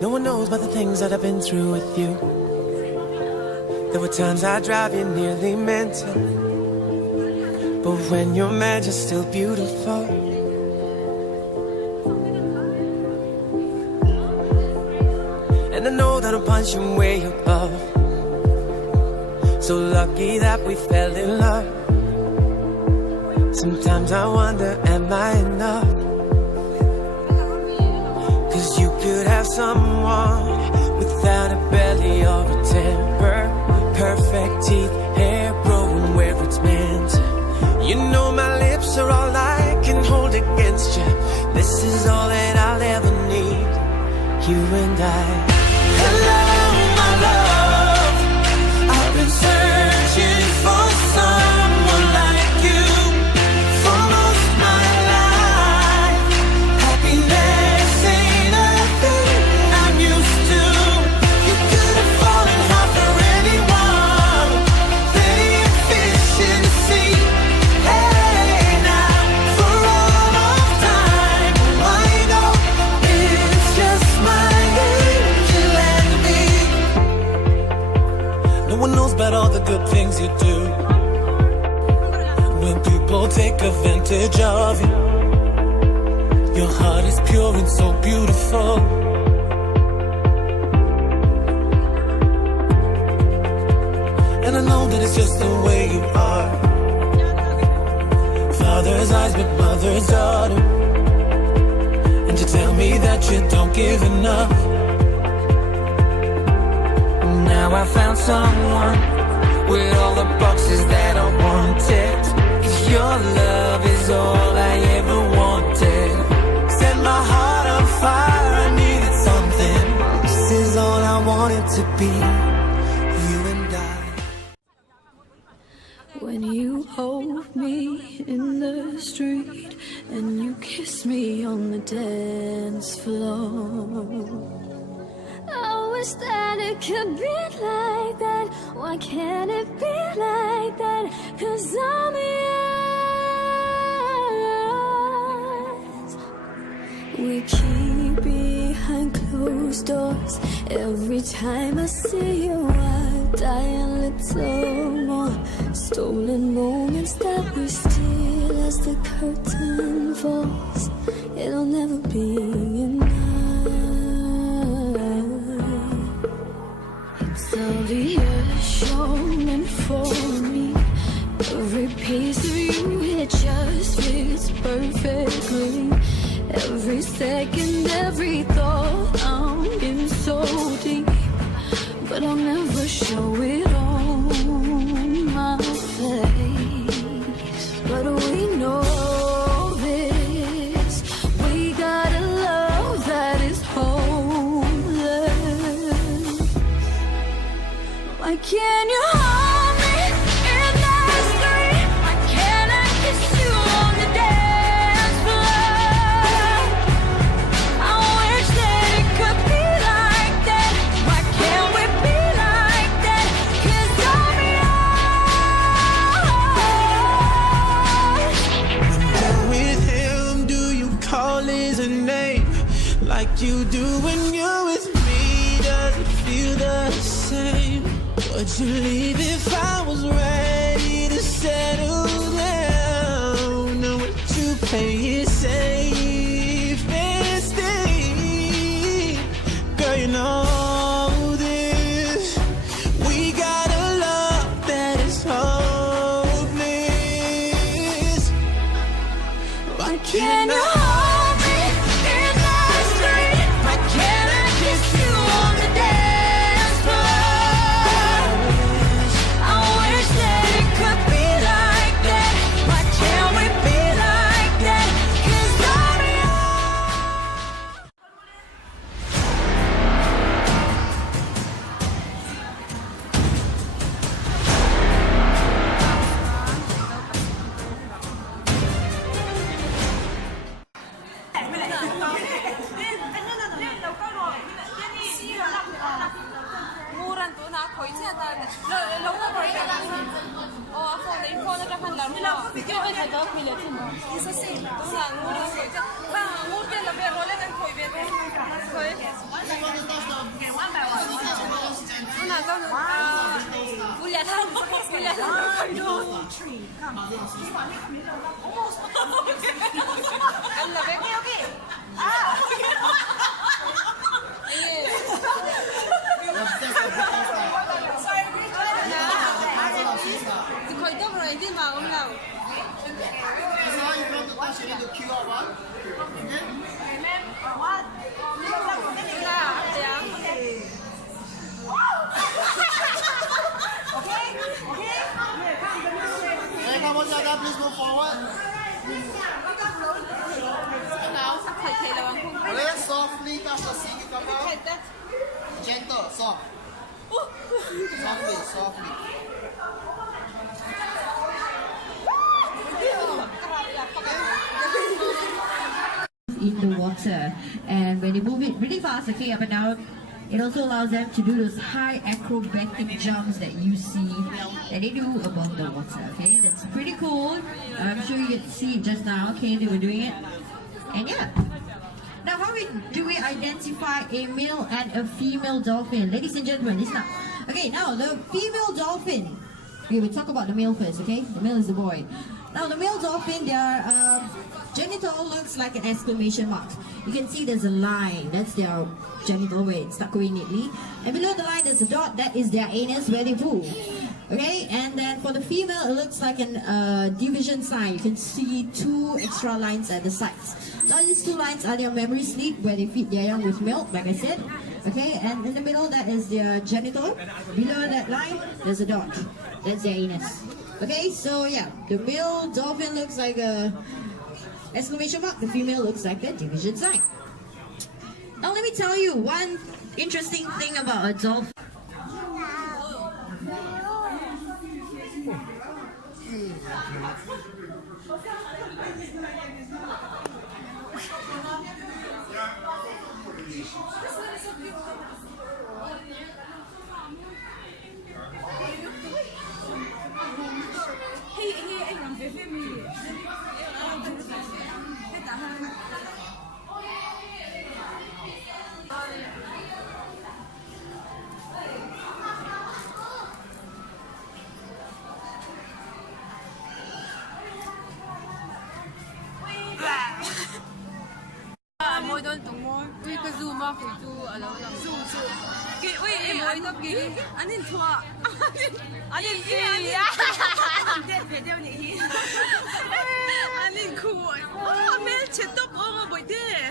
No one knows about the things that I've been through with you. There were times I drive you nearly mental, but when you're mad, you're still beautiful. And I know that I'm punching way above. So lucky that we fell in love. Sometimes I wonder, am I enough? Cause you could have someone without a belly or a temper, perfect teeth, hair growing where it's meant. You know my lips are all I can hold against you. This is all that I'll ever need, you and I. Hello, my love, I've been searching for someone like you for most of my life. Happiness ain't a thing I'm used to. You could have fallen hard for anyone, plenty of fish in the sea. Hey, now for all of time, I know it's just my angel and me. No one knows about all the good things you do. When people take advantage of you, your heart is pure and so beautiful. And I know that it's just the way you are. Father's eyes but mother's daughter. And you tell me that you don't give enough. Now I found someone with all the boxes that I wanted. 'Cause your love is all I ever wanted. Set my heart on fire, I needed something. This is all I wanted to be, you and I. When you hold me in the street and you kiss me on the dance floor, I wish that it could be like that. Why can't it be like that? 'Cause I'm yours. We keep behind closed doors. Every time I see you, I die a little more. Stolen moments that we steal as the curtain falls. It'll never be enough. It's all reassuring for me. Every piece of you, it just fits perfectly. Every second, every thought, I'm in so deep. But I'll never show it on my face. But we know this, we got a love that is hopeless. Why can't you hold me in the street? Why can't I kiss you on the dance floor? I wish that it could be like that. Why can't we be like that? 'Cause I'm yours. With him, do you call his name like you do when you're with me? Does it feel the same? Would you leave if I was ready to settle down? Know what you play is safe and stay. Girl, you know this. We got a love that is hopeless. Why Can you hold me in the street? Why can't I kiss you on the dance floor? I wish that it could be like that. Why can't we be like that? 'Cause I'm Isa Khỏi đâu rồi đi mà ông nào. Hey, come on, Jaga, please move forward. Sắp thầy là bằng không. Relax softly, cast the seat, come out. Gentle, soft. Softly, softly. In the water, and when they move it really fast, okay, up and down, it also allows them to do those high acrobatic jumps that you see that they do above the water. Okay, that's pretty cool. I'm sure you get to see it just now. Okay, they were doing it, and yeah. Now, how do we identify a male and a female dolphin? Ladies and gentlemen, listen up. Okay, now the female dolphin. Okay, we talk about the male first. Okay, the male is the boy. Now, the male dolphin, their genital looks like an exclamation mark. You can see there's a line. That's their genital where it's stuck away neatly. And below the line, there's a dot. That is their anus where they poo. Okay, and then for the female, it looks like an division sign. You can see 2 extra lines at the sides. Now, these 2 lines are their memory sleep where they feed their young with milk, like I said. Okay, and in the middle, that is their genital. Below that line, there's a dot. That's their anus. Okay, so yeah, the male dolphin looks like a exclamation mark. The female looks like the division sign. Now let me tell you one interesting thing about a dolphin. Môi đơn tụng môi. Ui, cái zoom á, cái zoom ở đâu nào? Zoom. Ui, em môi nó kì. Anh nên thua. Anh nên kì. Đẹp đẹp đẹp nhỉ. Anh nên cool. Ôi, mẹ chết tóc ông bồi thế.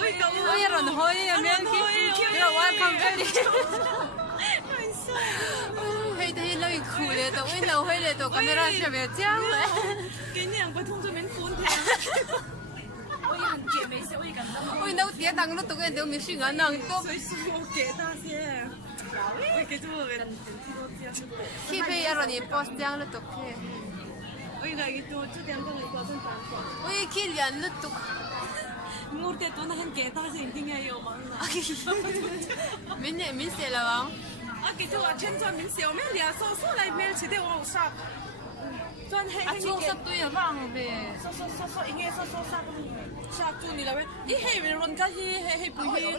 Ui, cậu. Ui, rồi hơi em mẹ kì. Rồi welcome baby. Hay thấy lâu cool đấy, tao ui lâu hơi đấy, tao camera sẽ bị chang đấy. Cái này không thông cho mình phun thế. Ôi đâu tiếc tăng lúc tụi em đều mình suy nghĩ năng tốt. Khi bây giờ thì post trang lúc tụi em. Ôi cái tụi chút tiền tăng có thân tàn quá. Ôi khi liền lúc tụi ngồi để tụi nó hình kẹt ta gì thì nghe yêu mà. Mình sẽ là bằng. cái tụi trên cho mình xíu mấy liền số lại mình chỉ để vào sạp. Số sắp tôi ở vàng về số ý nghĩa số sắp sắp chú đi là vậy đi hay về luôn cái hay bùi hi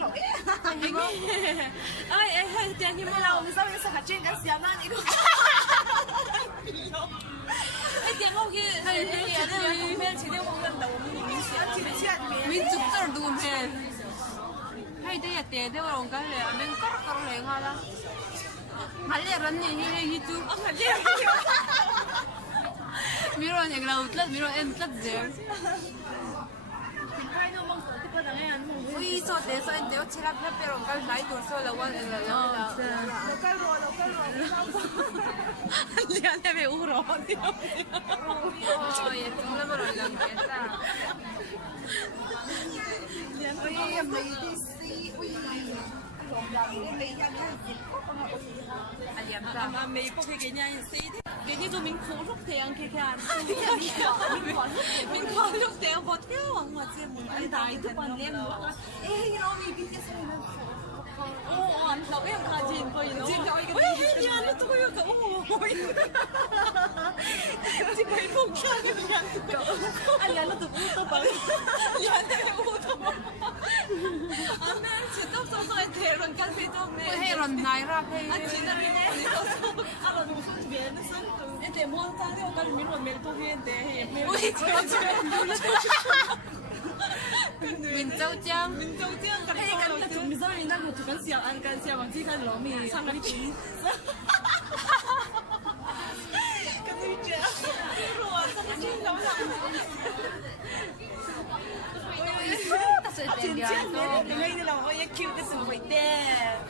ai hay tiền thì mà lâu mình sao mình sẽ phát triển cái gì mà này cũng hay tiền không kia hay tiền này mình chỉ để vào gần đầu mình chụp tờ đùn hè hay đây tiền để vào cái này mình cắt này ha là 할래 런니 히히두 할래 미론 얘가 웃lat 미론 엔lat there Ui so de so en deo chira pla pero ngal nai dur so la wan la la local liane me uro oh ye tu la maro la quieta liane me disi ui mà mày bốc cái nhà xí thế cái như tụi mình khổ lúc thế ăn kia kia mình khổ lúc thế ăn bột theo ăn mà xem mình ăn đại thật nó ê nó mình biết cái gì nó ăn lâu em khai gì vậy nó ê nhà nó tôi có cậu chỉ phải không sao cái nhà cậu anh nhà nó tụi tôi bảo nhà này ô tô anh đang chỉ tóc 소소 대론 간피 좀 해론 나이라 해 진짜네 알아 너무 bien este monta de otra mismo me to bien de Minh Châu Trang cái này cái chúng mình nói là một cái siêu ăn cái siêu bằng chỉ cái lẩu mì sang cái gì cái gì chứ rồi sao cái gì lẩu lẩu 진짜네내가 이제나와야 키우겠어 뭐 있대.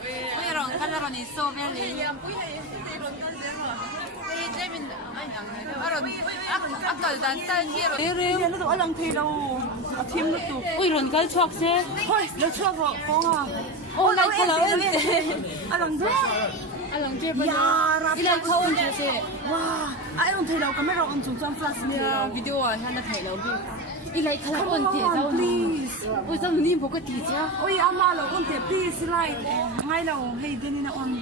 왜 이런 칼라론 있어 별리. 야 뭐야 이런 간제로. 이 재밌는 아니 알아. 아까 난딸 뒤로. 내려. 너도 얼른 태로. 팀도 또. 이런 갈 추억세. 헐, 너 추억 봉아. 나 칼라론. 알랑 돼. 알랑 돼 봐. 야, 이런 처음 주세. 와, 이런 태로 카메라 엄청 좀 플라스네. 비디오 하나 태로. Ilai khala on te tao please oi sam ni pok ti cha oi ama lo on te please like ngai lo hei den na on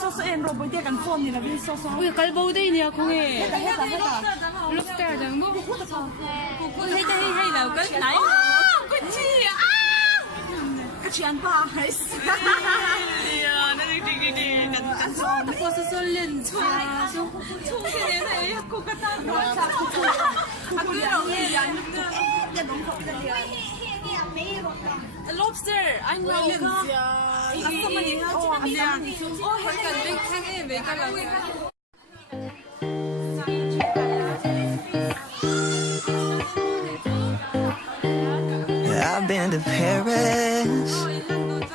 so so en ro boy te kan phone ni la bi so so oi kal bo dei ni a khong e lobster jang mo ko hei ta hei lo kan nai ko chi ka chi an pa hai ya na ri ri ri kan so ta ko so so len cha so so ne ne ko ka ta no cha ko aku lo ya lobster anh lo không sao mà đi hát chứ anh cần đi khang em về cái là I've been to Paris,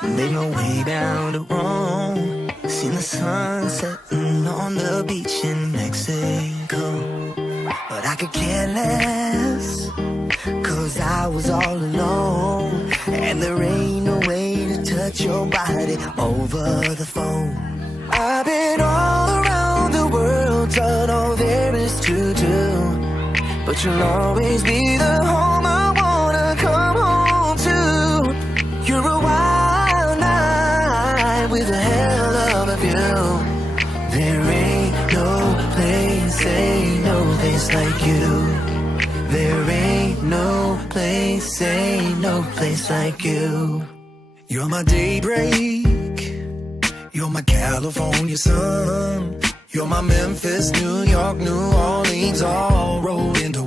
made my way down to Rome, seen the sun setting on the beach in Mexico. But I could care less, 'cause I was all alone, and there ain't no way to touch your body over the phone. I've been all around the world, done all there is to do, but you'll always be the home I wanna come home to. You're a wild night with a hell of a view. There ain't no place, ain't no place like you. There ain't no place, ain't no place like you. You're my daybreak, you're my California sun, you're my Memphis, New York, New Orleans, all rolled into